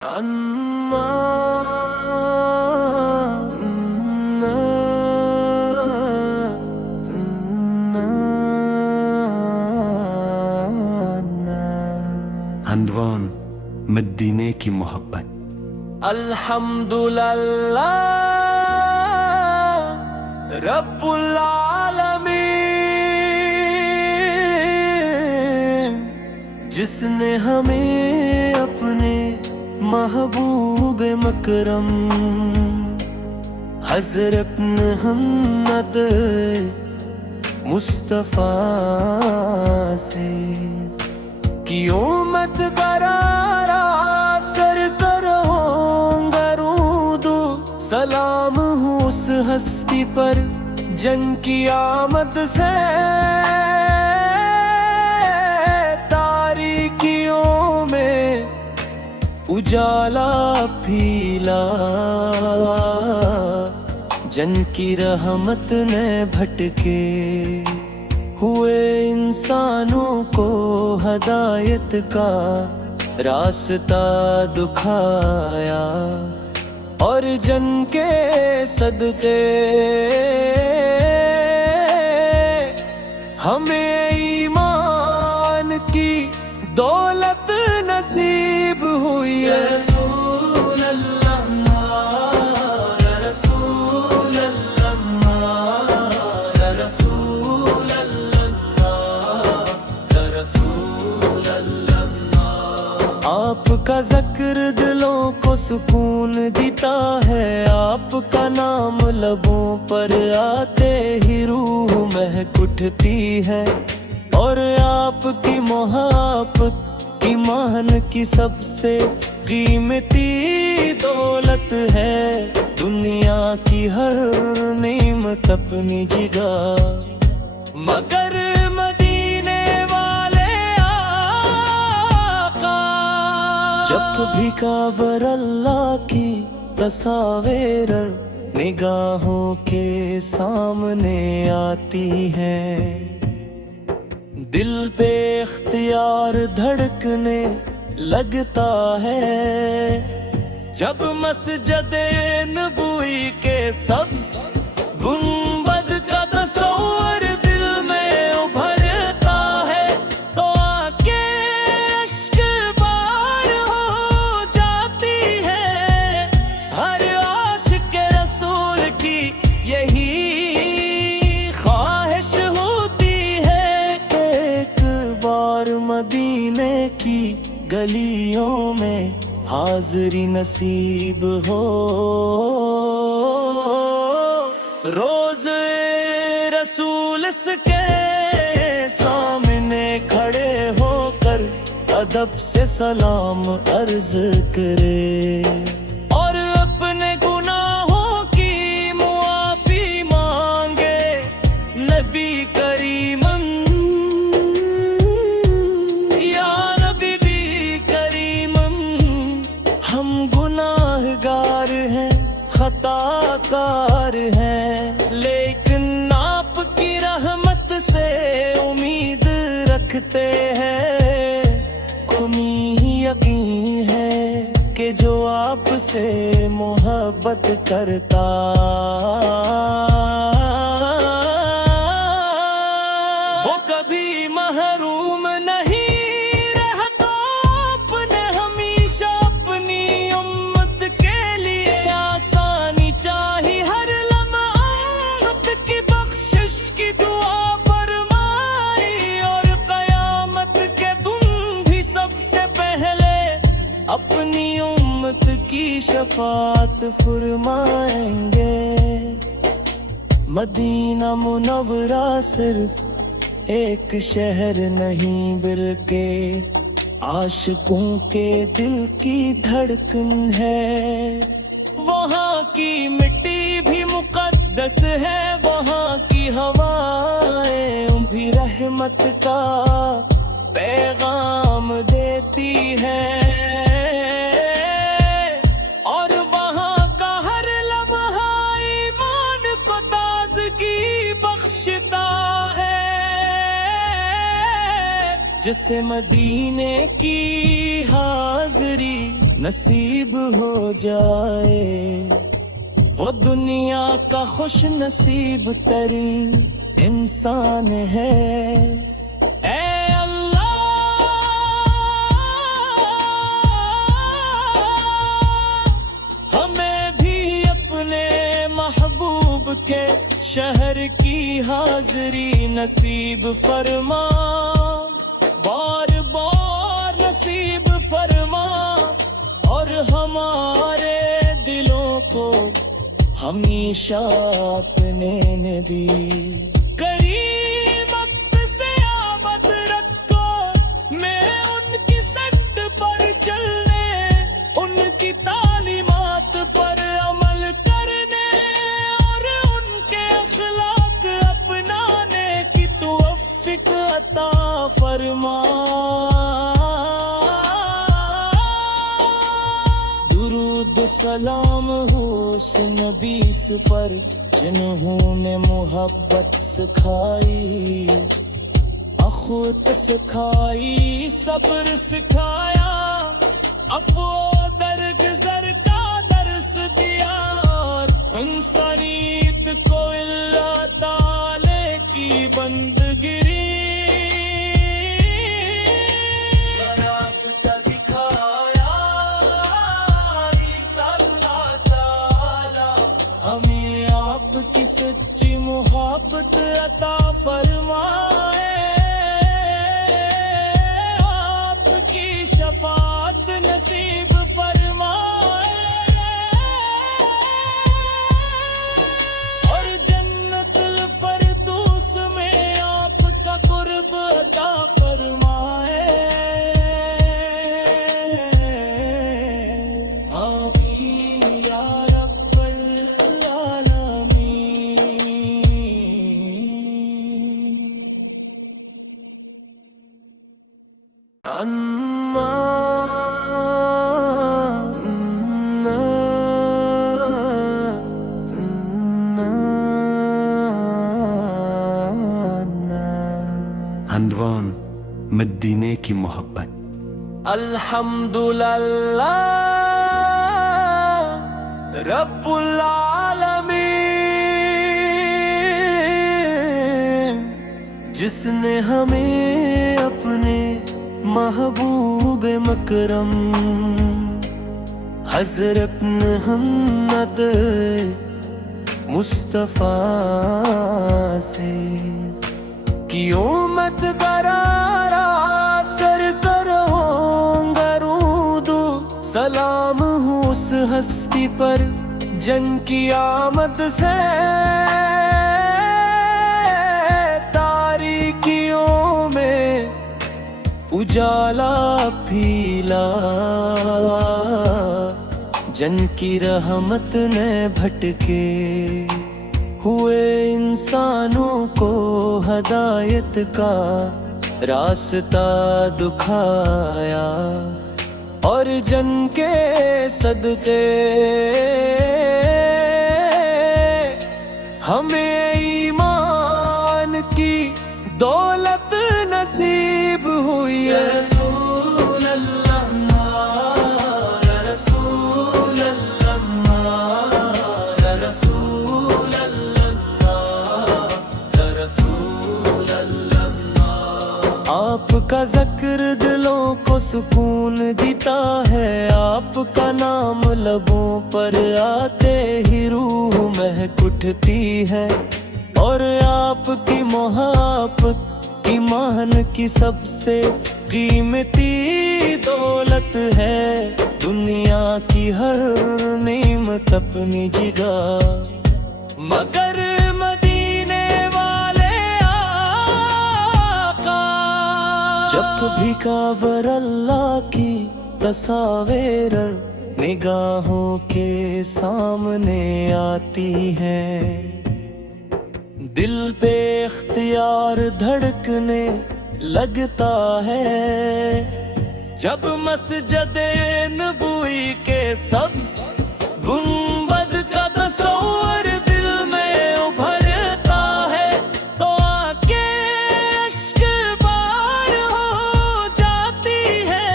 عنوان مدینے کی محبت۔ الحمدللہ رب العالمین، جس نے ہمیں اپنے محبوب مکرم حضرت محمد مصطفیٰ سے کی امت قرارا سر کرو درود و سلام ہوں اس ہستی پر جن کی آمد سے تاریکیوں میں اجالا پھیلا، جن کی رحمت نے بھٹکے ہوئے انسانوں کو ہدایت کا راستہ دکھایا، اور جن کے صدقے ہمیں ایمان کی دولت نصیب ہوئی۔ یا رسول اللہ یا رسول اللہ یا رسول آپ کا ذکر دلوں کو سکون دیتا ہے، آپ کا نام لبوں پر آتے ہی روح مہک اٹھتی ہے، اور آپ کی محبت ایمان کی سب سے قیمتی دولت ہے۔ دنیا کی ہر نعمت اپنی جگہ، مگر جب بھی کعبہ اللہ کی تصاویر نگاہوں کے سامنے آتی ہے، دل بے اختیار دھڑکنے لگتا ہے۔ جب مسجد نبوی کے سبز گنبد کا تصور دل میں ابھرتا ہے، تو آنکھیں اشک بار ہو جاتی ہے۔ ہر عاشق رسول کی یہی خواہش ہوتی ہے کہ ایک بار مدینے کی گلیوں میں حاضری نصیب ہو۔ روز رسول اس کے سامنے کھڑے ہو کر ادب سے سلام عرض کرے، اور اپنے گناہوں کی معافی مانگے۔ نبی کریم یا نبی کریم، ہم گناہ گار ہیں، خطا کار ہیں، لیکن آپ کی رحمت سے امید رکھتے ہیں۔ ہمیں یقین ہے کہ جو آپ سے محبت کرتا وہ کبھی محروم نہیں رہتا۔ اپنے ہمیشہ اپنی امت کے لیے آسانی چاہی، ہر لمحہ امت کی بخشش کی دعا فرمائی، اور قیامت کے دن بھی سب سے پہلے اپنی امت کی شفاعت فرمائیں گے۔ مدینہ منورہ صرف ایک شہر نہیں بلکہ عاشقوں کے دل کی دھڑکن ہے۔ وہاں کی مٹی بھی مقدس ہے، وہاں کی ہوائیں بھی رحمت کا پیغام دیتی ہے، اور وہاں کا ہر لمحہ ایمان کو تازگی بخشتا ہے۔ جسے مدینے کی حاضری نصیب ہو جائے، وہ دنیا کا خوش نصیب ترین انسان ہے۔ اے اللہ ہمیں بھی اپنے محبوب کے شہر کی حاضری نصیب فرما، بار بار نصیب فرما، اور ہمارے دلوں کو ہمیشہ اپنے نبی کریمت سے آباد رکھو۔ میں ان کی سنت پر چلنے، ان کی تعلیمات پر عمل کرنے، اور ان کے اخلاق اپنانے کی توفیق عطا فرما۔ درود سلام ہو اس نبی پر جنہوں نے محبت سکھائی، اخوت سکھائی، صبر سکھایا، عفو درگزر کا درس دیا، اور انسانیت کو اللہ تعالی کی بندگیری راستہ دکھایا۔ اللہ تعالی ہمیں آپ کی سچی محبت عطا فرمائے، آپ کی شفاعت نصیب فرمائے، اور جنت الفردوس میں آپ کا قرب عطا فرمائے۔ آمین یا رب العالمین۔ عنوان مدینے کی محبت۔ الحمدللہ رب العالمین، جس نے ہمیں اپنے محبوب مکرم حضرت محمد مصطفیٰ سے کی امت برارا سر کرو درود و سلام ہوں اس ہستی پر جن کی آمد سے تاریکیوں میں اجالا پھیلا، جن کی رحمت نے بھٹکے ہوئے انسانوں کو ہدایت کا راستہ دکھایا، اور جن کے صدقے ہمیں ایمان کی دولت نصیب ہوئی۔ یا رسول اللہ یا رسول اللہ یا رسول رسول اللہ۔ آپ کا ذکر دلوں کو سکون دیتا ہے، آپ کا نام لبوں پر آتے ہی روح مہک اٹھتی ہے، اور آپ کی محبت کی مان کی سب سے قیمتی دولت ہے، دنیا کی ہر نعمت اپنی جگہ مگر مدینے والے آقا۔ جب بھی کعبہ اللہ کی تصاویر نگاہوں کے سامنے آتی ہے، دل بے اختیار دھڑکنے لگتا ہے، جب مسجد نبوی کے سبز گنبد کا تصور دل میں ابھرتا ہے، تو آنکھیں اشک بار ہو جاتی ہے،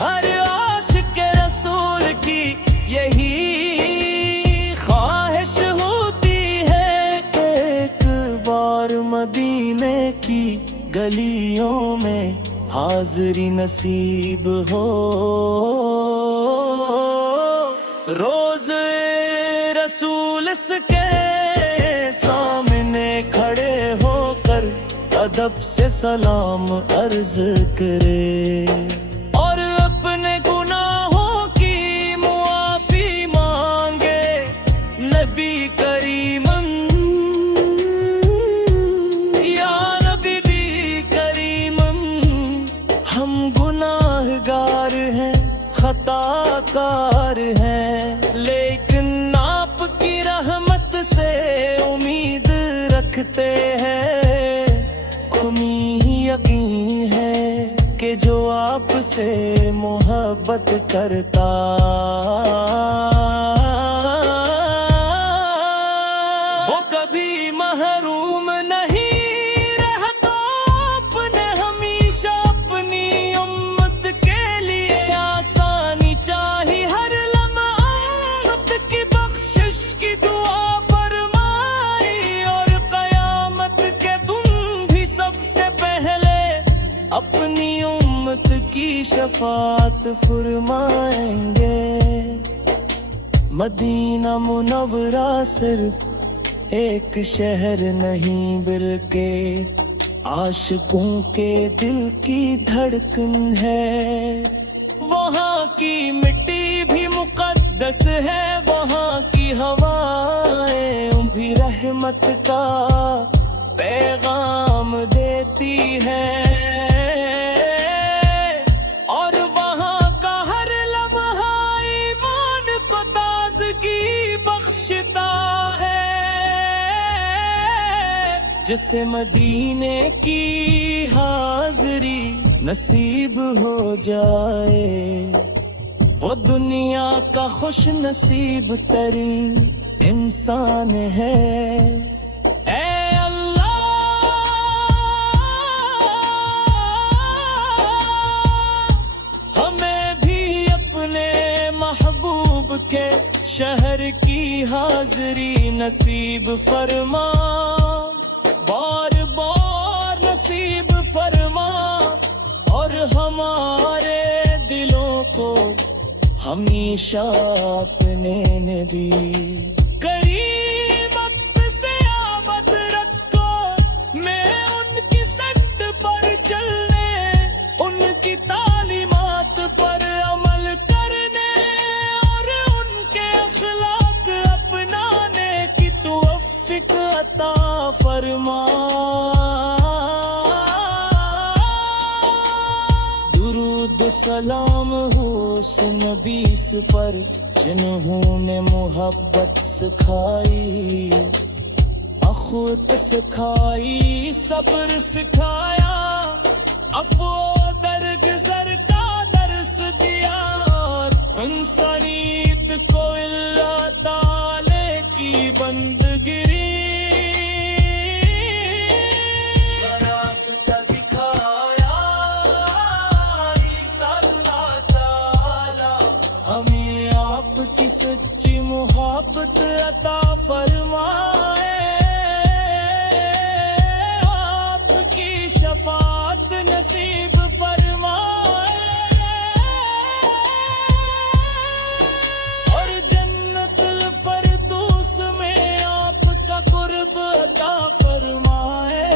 ہر عاشق حاضری نصیب ہو روز رسول اس کے سامنے کھڑے ہو کر ادب سے سلام عرض کرے اور اپنے گناہوں کی معافی مانگے نبی کریم یا نبی کریم ہم گناہ گار ہیں خطا کار ہیں لیکن آپ کی رحمت سے امید رکھتے ہیں ہمیں یقین ہے کہ جو آپ سے محبت کرتا وہ کبھی محروم نہیں رہتا اپنے ہمیشہ اپنی امت کے لیے آسانی چاہی ہر لمحہ امت کی بخشش کی دعا فرمائی اور قیامت کے دن بھی سب سے پہلے اپنی امت کی شفاعت فرمائیں گے مدینہ منورہ صرف ایک شہر نہیں بلکہ عاشقوں کے دل کی دھڑکن ہے وہاں کی مٹی بھی مقدس ہے وہاں کی ہوائیں بھی رحمت کا پیغام دیتی ہے اور وہاں کا ہر لمحہ ایمان کو تازگی بخشتا ہے جسے مدینے کی حاضری نصیب ہو جائے وہ دنیا کا خوش نصیب ترین انسان ہے اے اللہ ہمیں بھی اپنے محبوب کے شہر کی حاضری نصیب فرما بار بار نصیب فرما اور ہمارے دلوں کو ہمیشہ اپنے نبی کریمت سے آباد رکھو میں ان کی سنت پر چلنے ان کی تعلیمات پر عمل کرنے اور ان کے اخلاق اپنانے کی توفیق عطا فرما درود سلام ہو اس نبی پر جنہوں نے محبت سکھائی اخوت سکھائی صبر سکھایا عفو درگزر کا درس دیا اور انسانیت کو اللہ تعالی کی بندگیری راستہ دکھایا اللہ تعالی ہمیں آپ کی سچی محبت عطا فرمائے آپ کی شفاعت نصیب فرمائے اور جنت الفردوس میں آپ کا قرب عطا فرمائے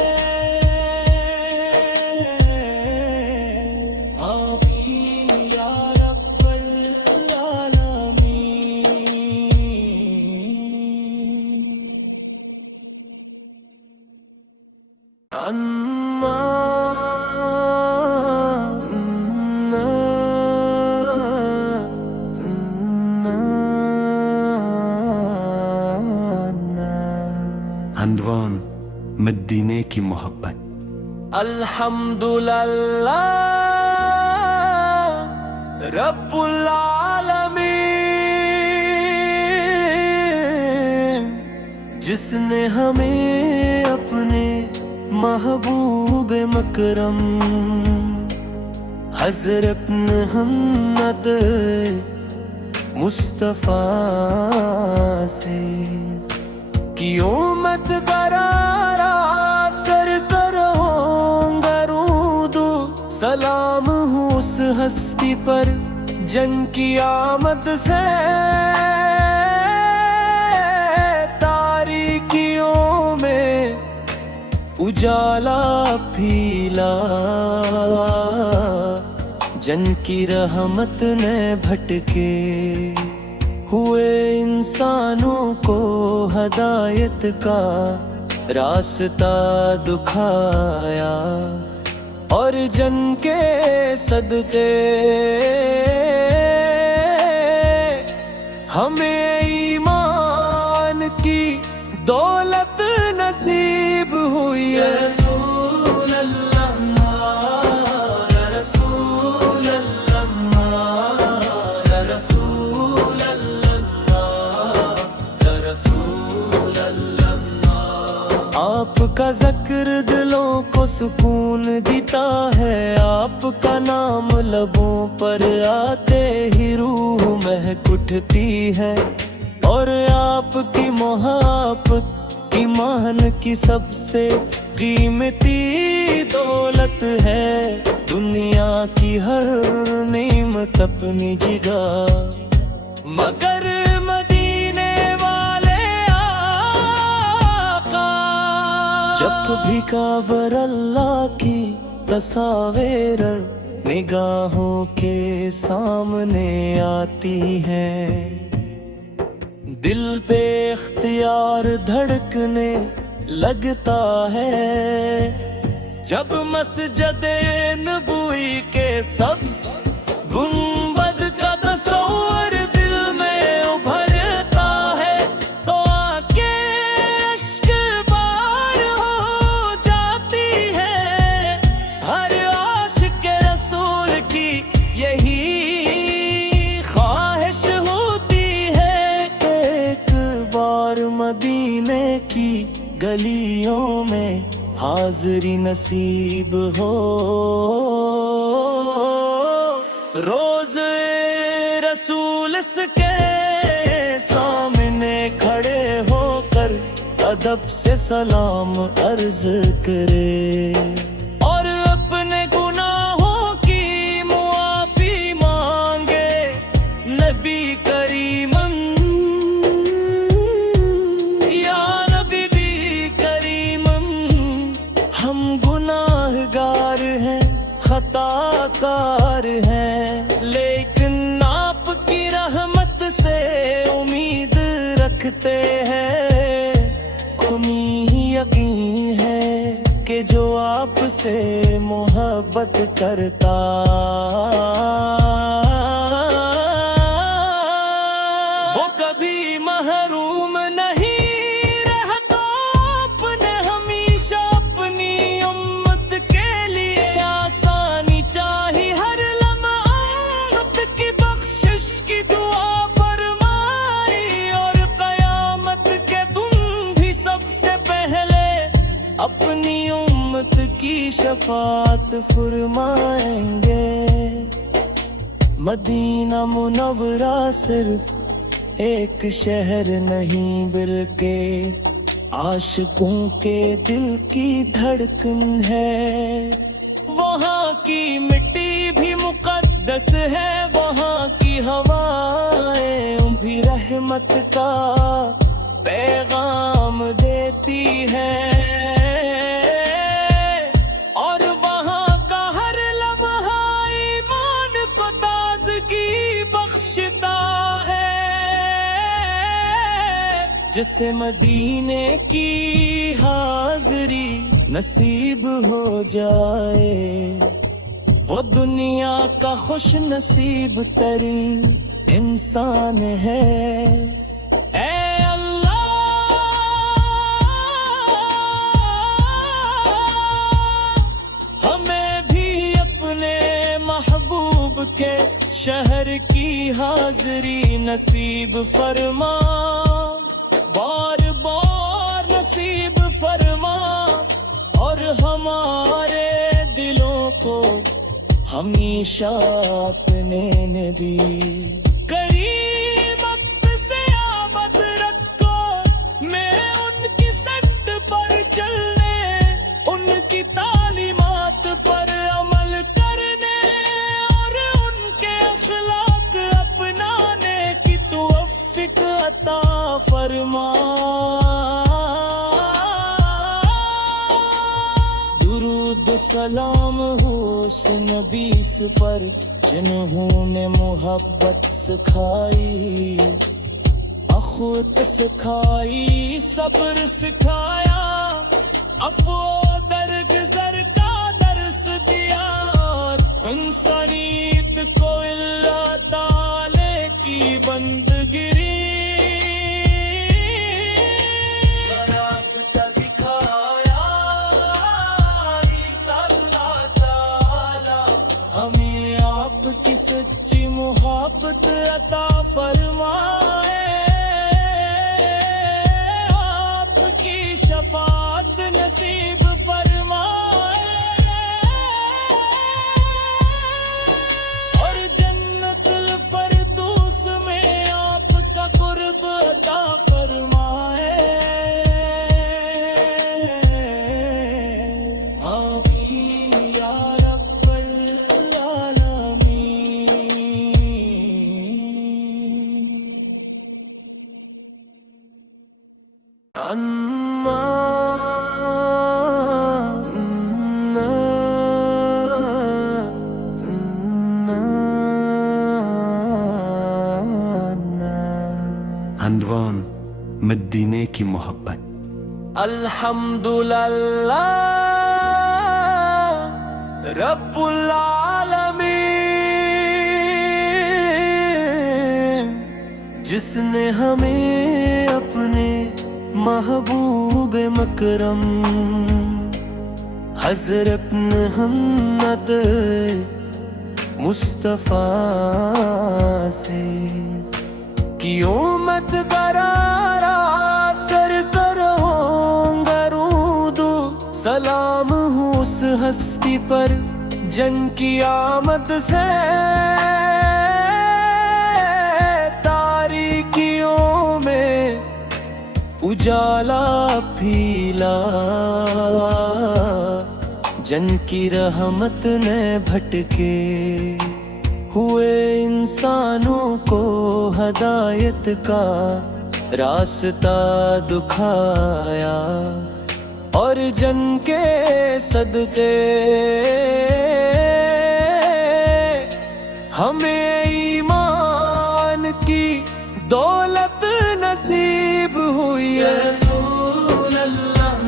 آمین یا رب العالمین عنوان مدینے کی محبت الحمدللہ رب العالمین جس نے ہمیں اپنے محبوب مکرم حضرت محمد مصطفیٰ سے کی امت قرارا سر کروں درود و سلام ہستی پر جن کی آمد سے تاریکیوں میں اجالا پھیلا، جن کی رحمت نے بھٹکے ہوئے انسانوں کو ہدایت کا راستہ دکھایا، اور جن کے صدقے ہمیں ایمان کی دولت نصیب ہوئی۔ یا رسول اللہ، یا رسول اللہ، یا رسول اللہ، یا رسول اللہ۔ آپ کا ذکر دلوں کو سکون دیتا ہے، آپ کا نام لبوں پر آتے ہی روح مہک اٹھتی ہے، اور آپ کی محبت کی مان کی سب سے قیمتی دولت ہے۔ دنیا کی ہر نعمت اپنی جگہ، مگر مدینے والے آقا جب بھی کعبہ اللہ کی تصاویر نگاہوں کے سامنے آتی ہے، دل پہ اختیار دھڑکنے لگتا ہے، جب مسجد نبوی کے سبز گنبد کا تصور دل میں ابھرتا ہے، تو آنکھیں اشک بار ہو جاتی ہے۔ ہر عاشق رسول کی یہی خواہش ہوتی ہے کہ ایک بار مدینے کی گلیوں میں حاضری نصیب ہو۔ روز رسول اس کے سامنے کھڑے ہو کر ادب سے سلام عرض کرے، اور اپنے گناہوں کی معافی مانگے۔ نبی کریم، یا نبی بھی کریم، ہم گناہ گار ہیں، خطا کار ہیں، لیکن آپ کی رحمت سے امید رکھتے ہیں۔ ہمیں یقین ہے کہ جو آپ سے محبت کرتا وہ کبھی محروم نہیں رہتا۔ اپنے ہمیشہ اپنی امت کے لیے آسانی چاہی، ہر لمحہ امت کی بخشش کی دعا فرمائی، اور قیامت کے دن بھی سب سے پہلے اپنی امت کی شفاعت فرمائیں گے۔ مدینہ منورہ صرف ایک شہر نہیں بلکہ عاشقوں کے دل کی دھڑکن ہے۔ وہاں کی مٹی بھی مقدس ہے، وہاں کی ہوائیں بھی رحمت کا پیغام دیتی ہے، اور وہاں کا ہر لمحہ ایمان کو تازگی بخشتا ہے۔ جسے مدینے کی حاضری نصیب ہو جائے، وہ دنیا کا خوش نصیب ترین انسان ہے۔ اے اللہ، ہمیں بھی اپنے محبوب کے شہر کی حاضری نصیب فرما، بار بار نصیب فرما، اور ہمارے دلوں کو ہمیشہ اپنے نبی کریم سے آباد رکھو۔ میں ان کی سنت پر چلنے، ان کی تعلیمات پر عمل کرنے، اور فرما درود و سلام ہو اس نبیس پر جنہوں نے محبت سکھائی اخوت سکھائی صبر سکھایا عفو درگزر کا درس دیا اور انسانیت کو اللہ تعالی کی بندگیری کا راستہ دکھایا اللہ تعالی ہمیں آپ کی سچی محبت عطا فرمائے آپ کی شفاعت نصیب فرمائے اور جنت الفردوس میں آپ کا قرب عطا فرمائے آمین یا رب العالمین عنوان مدینے کی محبت الحمدللہ رب العالمین جس نے ہمیں اپنے محبوب مکرم حضرت محمد مصطفیٰ سے کی امت برارا سر کروں درود و سلام ہوں اس ہستی پر جن کی آمد سے تاریکیوں میں اجالا پھیلا جن کی رحمت نے بھٹکے ہوئے انسانوں کو ہدایت کا راستہ دکھایا اور جن کے صدقے ہمیں ایمان کی دولت نصیب ہوئی یا رسول اللہ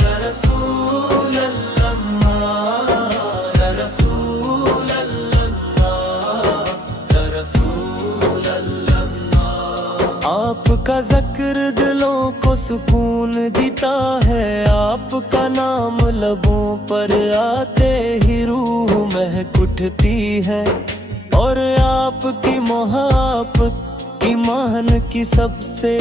یا رسول اللہ یا رسول آپ کا ذکر دلوں کو سکون دیتا ہے آپ کا نام لبوں پر آتے ہی روح مہک اٹھتی ہے اور آپ کی محبت کی مان کی سب سے